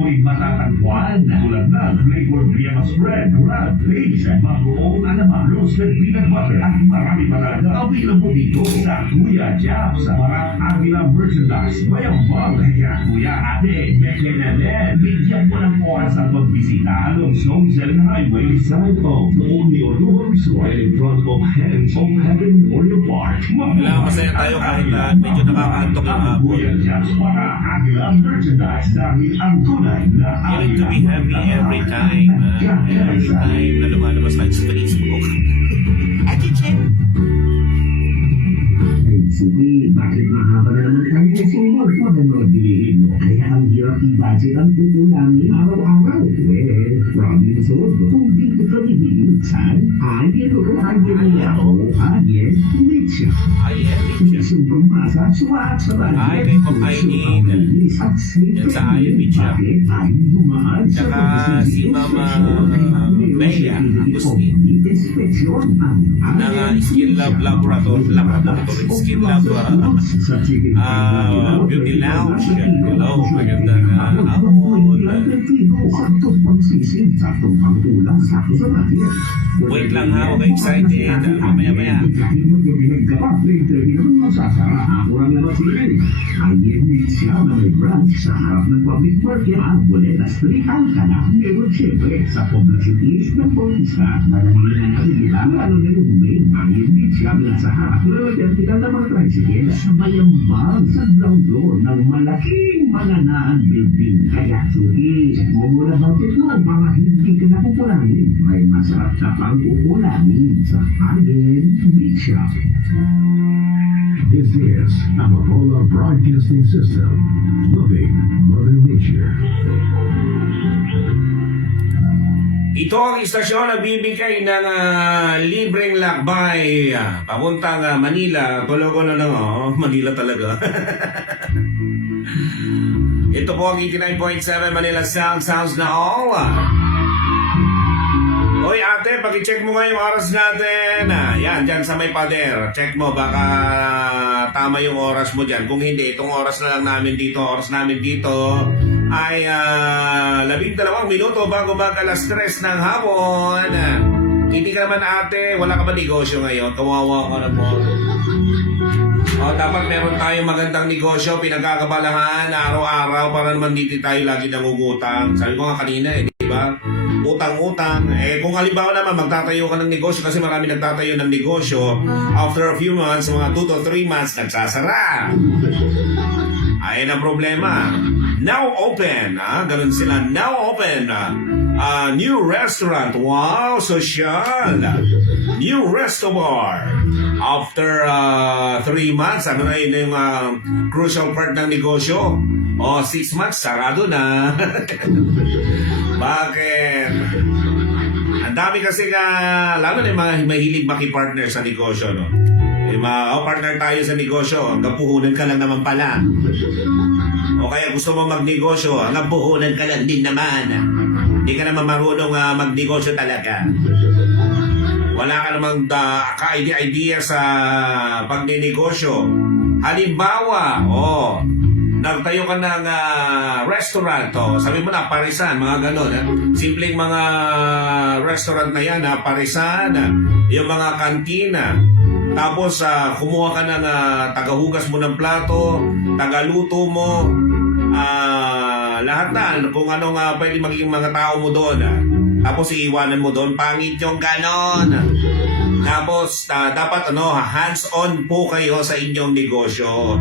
mo'y matatagpuan tulad ng flavored Vienna spread, crab, fish, bagoong alamang, roasted peanut butter at marami pa talaga available dito sa Kuya Japs. Para Avila merchandise, mayambang. Kaya Kuya Ate, Mekenelen, bigyan mo ng oras at magbisita along Song Highway side of Only Orlando right in front of Hands of Heaven Memorial Park. Wala, masaya tayo kahit medyo nakakaantok yung hapon. Kuya Japs para Avila merchandise dahil ang tunay na You need to be happy every time. Every time na lumalabas tayo sa Facebook. Sige, bakit mahaba na naman tayo sa sumor? Huwag ang mga bilihin mo. Kaya ang hirap i-budget ang kukulangin araw-araw. Well, problem solved. Kung dito ka bibili, saan? Ayen o ayen ako. Ayen, Mitya. Isang pagmasa, suwaat sa bahay. Ay, kay Pamainin. Yan sa Ayen, Mitya. Tsaka si Mama Bea Agustin. Na Skin Love Laboratory. Skin Love Beauty Lounge. Hello, magandang hapon. Wait lang ha, okay, excited. Mamaya-maya. Ayen Mitya na may branch sa harap ng public market ang Boletas Street, Alcala. Meron siyempre sa Poblacion East ng Bautista. Madalilan ang bilang ano na yung main Ayen Mitya na sa harap ng vertical na mga tricycle sa mayambang sa ground floor ng malaking mananaan building. Kaya sugi, mo muna budget mo para hindi ka napupulanin. May masarap na pang upulanin sa Ayen Mitya. This is Amapola Broadcasting System, loving Mother Nature. Ito ang istasyon na bibigay ng libreng lakbay papuntang Manila. Tulo ko na lang, Manila talaga. Ito po ang 89.7 Manila Sounds na all. Hoy ate, paki-check mo nga yung oras natin. Yan, dyan sa may pader. Check mo, baka tama yung oras mo dyan. Kung hindi, itong oras na lang namin dito, ay 12 minuto bago mag-alas 3 ng hapon. Hindi ka naman ate, wala ka ba negosyo ngayon? Kawawa ka na po. Dapat meron tayong magandang negosyo, pinagkakabalahan araw-araw para naman dito tayo lagi nangungutang. Sabi ko nga kanina di ba? Utang-utang. Kung halimbawa naman magtatayo ka ng negosyo, kasi marami nagtatayo ng negosyo, after a few months, mga 2 to 3 months, nagsasara. Ayan ang problema. Now open. Ganun sila. Now open. New restaurant. Wow, social. New resto bar. After 3 months, ano na yun yung crucial part ng negosyo? 6 months, sarado na. Bakit? Ang dami kasi lalo na yung mga mahilig makipartner sa negosyo, no? Yung partner tayo sa negosyo, hanggang puhunan ka lang naman pala. O kaya gusto mo magnegosyo, hanggang puhunan ka lang din naman. Hindi ka naman marunong magnegosyo talaga. Wala ka namang ka-idea sa pagnenegosyo. Halimbawa, nagtayo ka ng restaurant, sabi mo na, parisan, mga ganon. Simpleng mga restaurant na yan, parisan, yung mga kantina. Tapos, kumuha ka ng tagahugas mo ng plato, tagaluto mo, lahat na, kung ano nga pwede maging mga tao mo doon. Tapos, iiwanan mo doon, pangit yung ganon. Tapos, dapat hands-on po kayo sa inyong negosyo.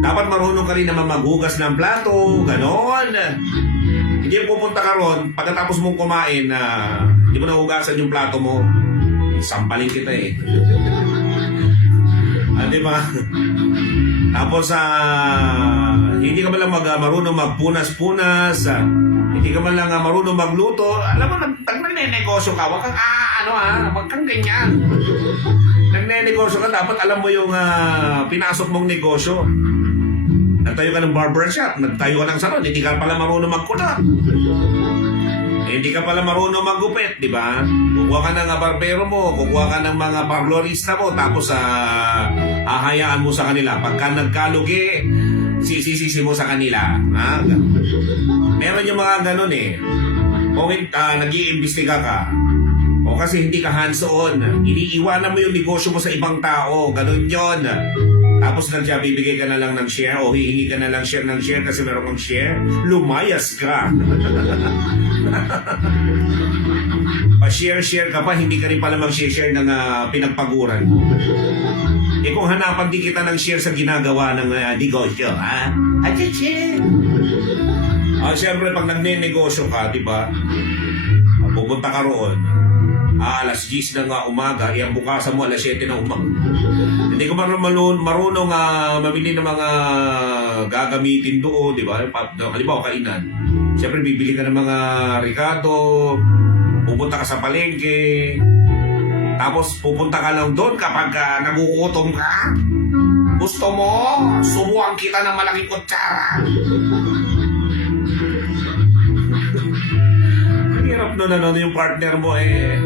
Dapat marunong ka rin naman maghugas ng plato, ganon. Hindi pupunta ka ron, pagkatapos mong kumain, hindi mo nahugasan yung plato mo, sampalin kita diba? Tapos, hindi ka man lang marunong magpunas-punas, hindi ka man lang marunong magluto. Alam mo, nagnenegosyo ka, wag kang wag kang ganyan. Nagnenegosyo ka, dapat alam mo yung pinasok mong negosyo. Nagtayo ka ng barbershop, nagtayo ka ng salon, hindi ka pala marunong magkulot. Hindi ka pala marunong maggupit, di ba? Kukuha ka ng barbero mo, kukuha ka ng mga parlorista mo, tapos hahayaan mo sa kanila. Pagka nagkalugi, sisisi mo sa kanila. Ha? Meron yung mga ganun eh. Kung nag-iimbestiga ka, o kasi hindi ka hands-on, iniiwanan mo yung negosyo mo sa ibang tao. Ganun yon. Tapos bibigay ka na lang ng share o hihingi ka na lang ng share kasi meron kang share, lumayas ka. Pa-share ka pa, hindi ka rin pala mag-share ng pinagpaguran mo. Eh kung hanapan din kita ng share sa ginagawa ng negosyo, ha? Achiche! Siyempre pag nagne-negosyo ka, di ba? Pupunta ka roon, alas 10 ng umaga, ang bukasan mo alas 7 ng umaga. Hindi ko marunong mamili ng mga gagamitin doon, di ba? Halimbawa, kainan. Siyempre, bibili ka ng mga Ricardo, pupunta ka sa palengke, tapos pupunta ka lang doon kapag nagugutom ka. Gusto mo, subuhan kita ng malaking kutsara. Ang hirap nun, yung partner mo eh.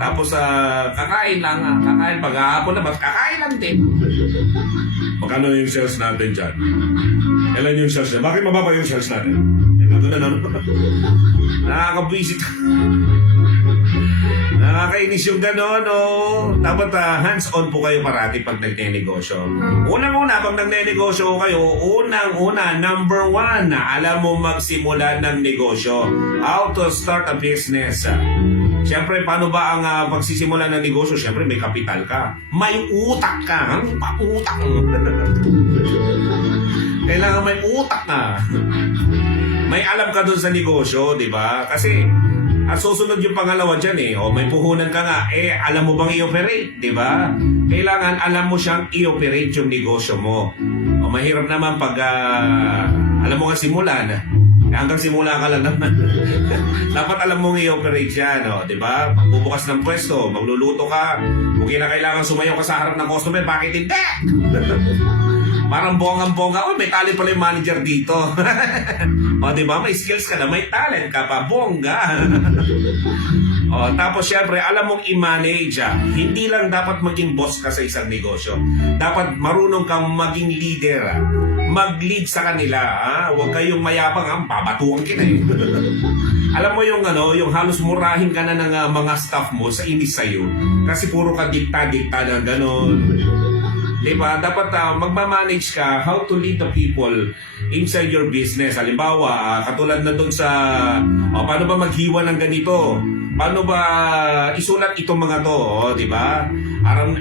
Tapos kakain lang, kakain pag-aapon na, kakain lang din. Magkano yung sales natin dyan? Kailan yung sales natin? Bakit mababa yung sales natin? Nakaka-visit. Nakakainis yung gano'n, no? Dapat hands-on po kayo parati pag nagne-negosyo. Unang-una, pag nagne-negosyo kayo, unang-una, number 1, alam mo magsimula ng negosyo. How to start a business. Siyempre, paano ba ang pagsisimula ng negosyo? Siyempre, may kapital ka. May utak ka. Utak. Kailangan may utak na. May alam ka dun sa negosyo, di ba? Kasi, at susunod yung pangalawa dyan eh. O, may puhunan ka nga. Alam mo bang i-operate, di ba? Kailangan alam mo siyang i-operate yung negosyo mo. O, mahirap naman pag alam mo nga simulan. Hanggang simula ka lang naman. Dapat alam mong i-operate yan, no? Diba? Pagbubukas ng pwesto, magluluto ka, kung kailangan sumayaw ka sa harap ng customer, bakit hindi? Parang bonggang-bongga, may talent pala yung manager dito. O, diba? May skills ka na, may talent ka pa, bongga. O, tapos syempre, alam mong i-manage. Hindi lang dapat maging boss ka sa isang negosyo. Dapat marunong kang maging leader. Mag-lead sa kanila, huwag kayong mayapang, babatuan kita eh. Alam mo yung halos murahin ka na ng mga staff mo sa inis sa'yo. Kasi puro ka dikta-dikta na gano'n. Diba? Dapat magmamanage ka how to lead the people inside your business. Halimbawa, katulad na dun sa, paano ba maghiwa ng ganito? Paano ba isulat itong mga to? Diba?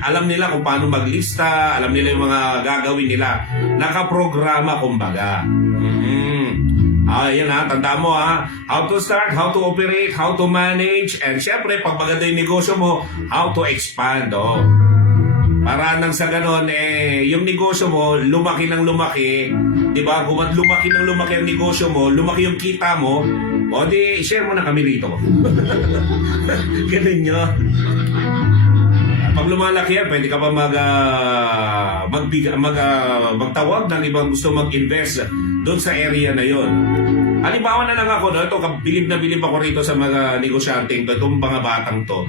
Alam nila kung paano maglista, alam nila yung mga gagawin nila. Nakaprograma kumbaga. Yan tanda mo how to start, how to operate, how to manage, and syempre, pag maganda yung negosyo mo, how to expand, Para nang sa ganon, yung negosyo mo, lumaki ng lumaki, di ba? Lumaki ng lumaki ang negosyo mo, lumaki yung kita mo, o di, share mo na kami rito. Ganun nyo. Pag lumalaki yan, pwede ka pa magtawag ng ibang gusto mag-invest doon sa area na yon. Halimbawa na lang ako, ito, bilib na bilib ako rito sa mga negosyanteng to, itong mga batang to.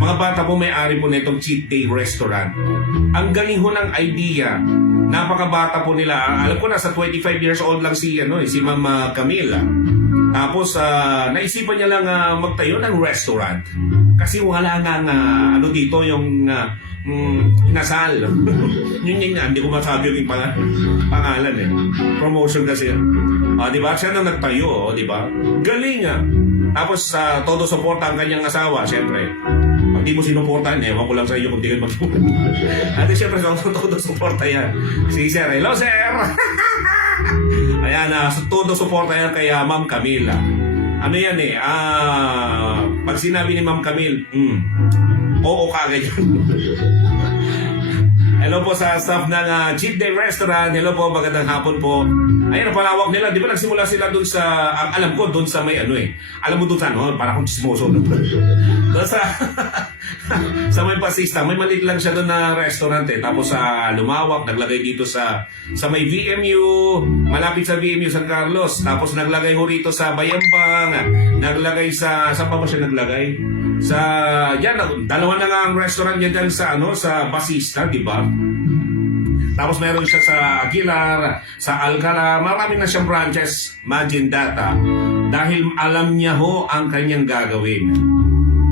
Mga bata po may-ari po na itong cheat day restaurant. Ang galing ho ng idea. Napakabata po nila. Alam ko na, sa 25 years old lang si Ma'am Camila. Tapos, naisipan niya lang magtayo ng restaurant. Kasi wala nga dito yung inasal. yun, hindi ko masabi yung pangalan eh. Promotion kasi. Diba? Siya nang nagtayo, diba? Galing Tapos, todo suporta ang kanyang asawa, syempre. Pag di mo sinuportahan, ewan ko lang sa iyo kung di ka mag-suporta. At syempre, todo suporta yan. Si Sir, hello Sir! Ayan, todo suporta yan kay Ma'am Camila. Ano yan pag sinabi ni Ma'am Camille, oo kagad yun. Hello po sa staff ng Cheat Day Restaurant. Hello po, magandang hapon po. Ayan, ang palawak nila. Di ba nagsimula sila dun sa, alam ko, dun sa may alam mo dun sa para akong chismoso. Dun sa, sa may Pasista, may maliit lang siya dun na restaurant Tapos lumawak, naglagay dito sa may VMU, malapit sa VMU San Carlos. Tapos naglagay ho rito sa Bayambang, naglagay saan pa ba siya naglagay? Dalawa na nga ang restaurant niya dyan sa sa Basista, di ba? Tapos meron siya sa Aguilar, sa Alcala, marami na siyang branches, Magin Data. Dahil alam niya ho ang kanyang gagawin.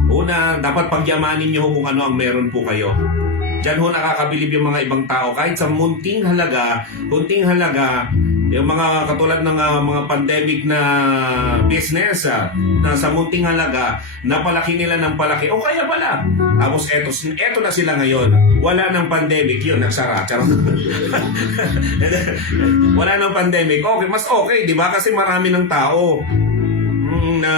Una, dapat pagyamanin niyo ho kung ano ang meron po kayo. Diyan ho nakakabilib yung mga ibang tao. Kahit sa kunting halaga, yung mga katulad ng mga pandemic na business na sa munting halaga, napalaki nila ng palaki. O kaya pala. Tapos eto na sila ngayon. Wala ng pandemic yun, nagsara. Wala ng pandemic. Okay, mas okay, di ba? Kasi marami ng tao na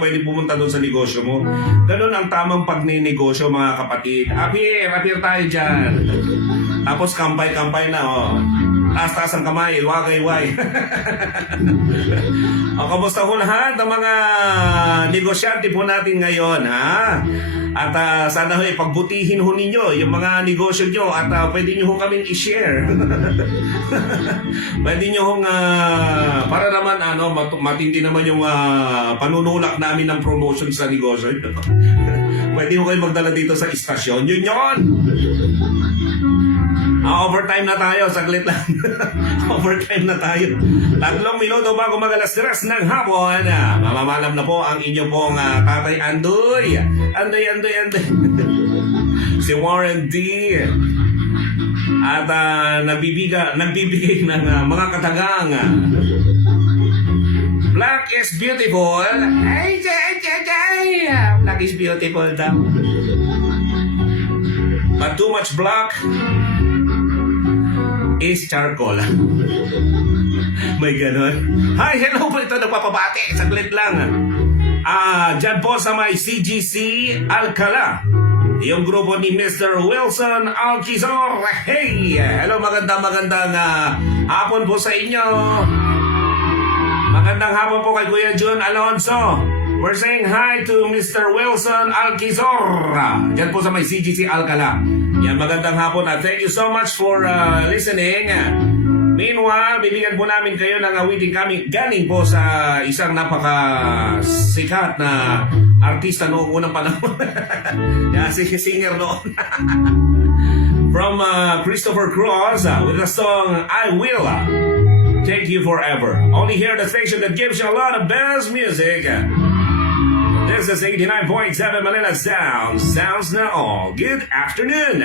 pwede pumunta doon sa negosyo mo. Ganun ang tamang pagninegosyo, mga kapatid. Appear tayo dyan. Tapos kampay na, taas-taas ang kamay, wagay-way. O, kamusta ho lahat ng mga negosyante po natin ngayon, ha? At sana ho ipagbutihin ho ninyo yung mga negosyo nyo at pwede nyo ho kaming i-share. Pwede nyo hong, para naman, matindi naman yung panunulak namin ng promotion sa negosyo. Pwede ho kayo magdala dito sa istasyon. Yun! Overtime na tayo, saglit lang. Overtime na tayo. 3 minuto bago mag-alas 3 ng hapon. Mamamalam na po ang inyo pong Tatay Andoy. Andoy. Si Warren D. At nagbibigay ng mga katagang. Black is beautiful. Ay, Black is beautiful daw. But too much black is charcoal. May ganon. Hi, hello po, ito nagpapabati. Saglit lang. Dyan po sa may CGC Alcala, yung grupo ni Mr. Wilson Alquizor. Hey! Hello, magandang hapon po sa inyo. Magandang hapon po kay Kuya Jun Alonso. We're saying hi to Mr. Wilson Alquizor. Dyan po sa may CGC Alcala. Yan, magandang hapon at thank you so much for listening. Meanwhile, bibigyan po namin kayo ng awiting galing po sa isang napakasikat na artista noong unang panahon. Yan, singer noon. From Christopher Cross with the song I Will Take You Forever. Only here the station that gives you a lot of best music. This is 89.7 Manila Sounds. Sounds na all. Good afternoon.